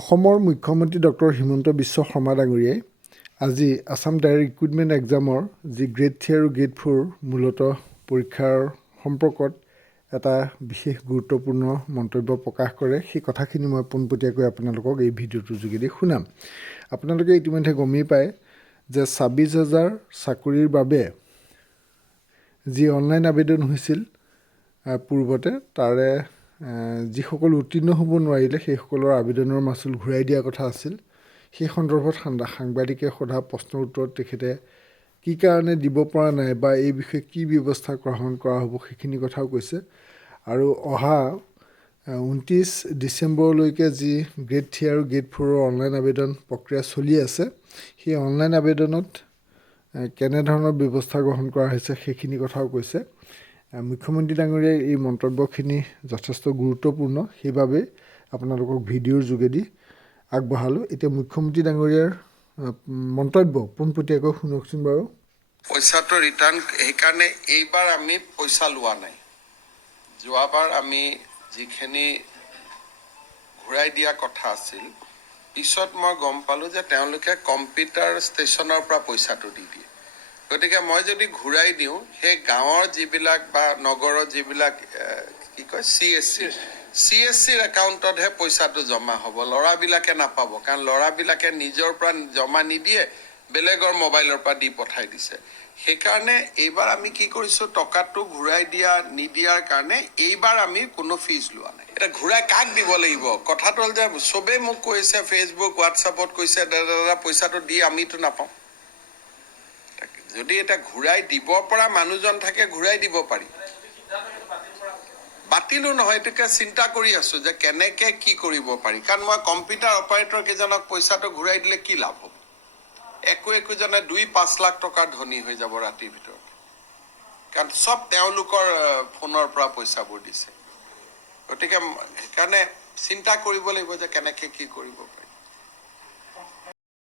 অসমৰ মুখ্যমন্ত্ৰী ডক্টৰ হিমন্ত বিশ্ব শৰ্মা ডাঙৰীয়াই আজি আসাম TET ৰিক্ৰুটমেণ্ট এক্সামৰ যি গ্ৰেড 3 আৰু গ্ৰেড 4 মূলতঃ পৰীক্ষাৰ সম্পৰ্কত এটা বিশেষ গুৰুত্বপূৰ্ণ মন্তব্য প্ৰকাশ কৰে। সেই কথাখিনি মই পোনপটীয়াকৈ আপোনালোকক এই ভিডিঅ'টোৰ যোগেদি শুনাম। আপোনালোকে ইতিমধ্যে গমেই পায় যে 26,000 চাকৰিৰ বাবে যি অনলাইন আবেদন হৈছিল পূৰ্বতে তাৰে যিসকল উত্তীৰ্ণ হ'ব নোৱাৰিলে সেইসকলৰ আবেদনৰ মাচুল ঘূৰাই দিয়াৰ কথা আছিল। সেই সন্দৰ্ভত সাংবাদিকে সোধা প্ৰশ্নৰ উত্তৰত তেখেতে কি কাৰণে দিব পৰা নাই বা এই বিষয়ে কি ব্যৱস্থা গ্ৰহণ কৰা হ'ব সেইখিনি কথাও কৈছে। আৰু অহা 29 ডিচেম্বৰলৈকে যি গ্ৰেড 3 আৰু গ্ৰেড 4ৰ অনলাইন আবেদন প্ৰক্ৰিয়া চলি আছে, সেই অনলাইন আবেদনত কেনেধৰণৰ ব্যৱস্থা গ্ৰহণ কৰা হৈছে সেইখিনি কথাও কৈছে। মুখ্যমন্ত্ৰী ডাঙৰীয়াৰ এই মন্তব্যখিনি যথেষ্ট গুৰুত্বপূৰ্ণ, সেইবাবে আপোনালোকক ভিডিঅ'ৰ যোগেদি আগবঢ়ালোঁ। এতিয়া মুখ্যমন্ত্ৰী ডাঙৰীয়াৰ মন্তব্য পোনপটীয়াকৈ শুনকচোন বাৰু। পইচাটো ৰিটাৰ্ণ সেইকাৰণে এইবাৰ আমি পইচা লোৱা নাই। যোৱাবাৰ আমি যিখিনি ঘূৰাই দিয়া কথা আছিল, পিছত মই গম পালোঁ যে তেওঁলোকে কম্পিউটাৰ ষ্টেচনৰ পৰা পইচাটো দি দিয়ে। গতিকে মই যদি ঘূৰাই দিওঁ, সেই গাঁৱৰ যিবিলাক বা নগৰৰ যিবিলাক CSCৰ একাউণ্টতহে পইচাটো জমা হ'ব, ল'ৰাবিলাকে নাপাব। কাৰণ ল'ৰাবিলাকে নিজৰ পৰা জমা নিদিয়ে, বেলেগৰ মোবাইলৰ পৰা দি পঠাই দিছে। সেইকাৰণে এইবাৰ আমি কি কৰিছোঁ, টকাটো ঘূৰাই নিদিয়াৰ কাৰণে এইবাৰ আমি কোনো ফিজ লোৱা নাই। এতিয়া ঘূৰাই কাক দিব লাগিব? কথাটো হ'ল যে চবেই মোক কৈছে, ফেচবুক হোৱাটছআপত কৈছে, দাদা পইচাটো দি আমিতো নাপাওঁ। যদি এটা ঘূৰাই দিব পৰা মানুহজন থাকে, ঘূৰাই দিব পাৰি। বাতিলো নহয়, এইটোকে চিন্তা কৰি আছো যে কেনেকে কি কৰিব পাৰি। কাৰণ মই কম্পিউটাৰ অপাৰেটৰ কেইজনক পইচাটো ঘূৰাই দিলে কি লাভ হ'ব? একোজনে 2-5 লাখ টকাৰ ধনী হৈ যাব ৰাতিৰ ভিতৰত। কাৰণ চব তেওঁলোকৰ ফোনৰ পৰা পইচাবোৰ দিছে। গতিকে সেইকাৰণে চিন্তা কৰিব লাগিব যে কেনেকে কি কৰিব পাৰি।